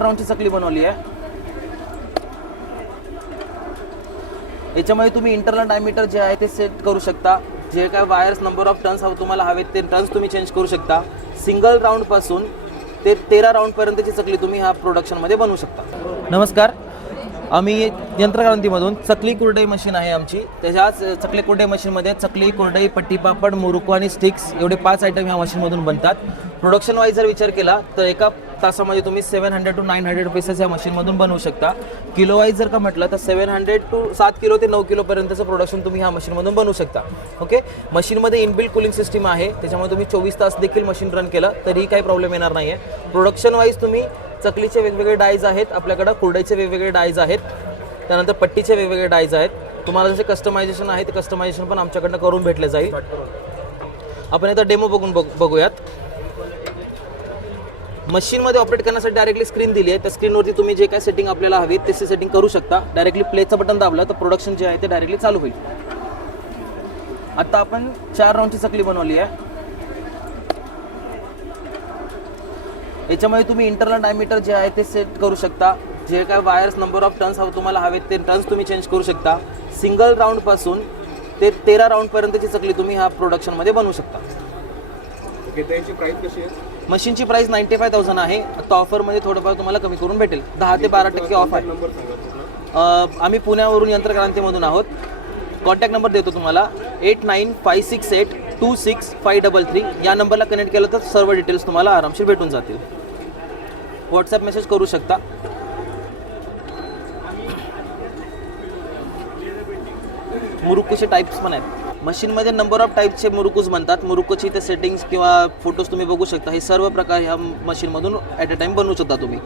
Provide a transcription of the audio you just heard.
राऊंडची चकली बनवली आहे. याच्यामध्ये तुम्ही इंटरनल डायमीटर जे आहे ते सेट करू शकता. जे काय वायर्स नंबर ऑफ टर्न्स तुम्हाला हवेत ते टर्न्स तुम्ही चेंज करू शकता. सिंगल राऊंडपासून ते तेरा राऊंडपर्यंतची चकली तुम्ही ह्या प्रोडक्शनमध्ये बनवू शकता. नमस्कार. आम्ही यंत्रक्रांतीमधून चकली कुरडई मशीन आहे आमची. त्याच्याच चकली कुरडई मशीनमध्ये चकली कुरडई पट्टी पापड मुरुको आणि स्टिक्स एवढे पाच आयटम ह्या मशीनमधून बनतात. प्रोडक्शन वाईज जर विचार केला तर एका तासामध्ये तुम्ही seven hundred to nine hundred pieces या मशीनमधून बनवू शकता. किलो वाईज जर का म्हटलं तर सेवन हंड्रेड टू सात किलो ते नऊ किलोपर्यंतचं प्रोडक्शन तुम्ही ह्या मशीनमधून बनवू शकता. ओके मशीनमध्ये इनबिल्ट कुलिंग सिस्टीम आहे. त्याच्यामुळे तुम्ही चोवीस तास देखील मशीन रन केलं तरीही काही प्रॉब्लेम येणार नाही आहे प्रोडक्शन वाईज तुम्ही चकलीचे वेगवेगळे डायज आहेत आपल्याकडं कुरडईचे वेगवेगळे डायज आहेत त्यानंतर पट्टीचे वेगवेगळे डायज आहेत. तुम्हाला जसे कस्टमायझेशन आहे ते कस्टमायझेशन पण आमच्याकडनं करून भेटले जाईल. आपण आता डेमो बघून बघ बघूयात. मशीनमध्ये ऑपरेट करण्यासाठी डायरेक्टली स्क्रीन दिली आहे. त्या स्क्रीनवरती तुम्ही जे काय सेटिंग आपल्याला हवी तसे सेटिंग करू शकता. डायरेक्टली प्लेचं बटन दाबलं तर प्रोडक्शन जे आहे ते डायरेक्टली चालू होईल. आता आपण चार राऊंडची चकली बनवली आहे. याच्यामध्ये तुम्ही इंटरनल डायमीटर जे आहे ते सेट करू शकता. जे काय वायर्स नंबर ऑफ टर्न्स तुम्हाला हवेत ते टर्न्स तुम्ही चेंज करू शकता. सिंगल राऊंडपासून ते तेरा राऊंडपर्यंतची चकली तुम्ही ह्या प्रोडक्शनमध्ये बनवू शकता. त्यांची प्राइस कशी आहे? मशीनची प्राइस नाईन्टी फाय थाउजंड आहे. आता ऑफरमध्ये थोडंफार तुम्हाला कमी करून भेटेल. दहा ते बारा टक्के ऑफ आहे. आम्ही पुण्यावरून यंत्रक्रांतीमधून आहोत. कॉन्टॅक्ट नंबर देतो तुम्हाला. Eight nine five six eight two six five double three या नंबरला कनेक्ट केलं तर सर्व डिटेल्स तुम्हाला आरामशीर भेटून जातील. व्हॉट्सॲप मेसेज करू शकता. मुरुकूचे टाईप्स पण आहेत. मशीनमध्ये नंबर ऑफ टाईपचे मुरुकूज बनतात मुरुकोची ते सेटिंग्स किंवा फोटोज तुम्ही बघू शकता. हे सर्व प्रकार ह्या मशीनमधून ॲट अ टाईम बनवू शकता तुम्ही.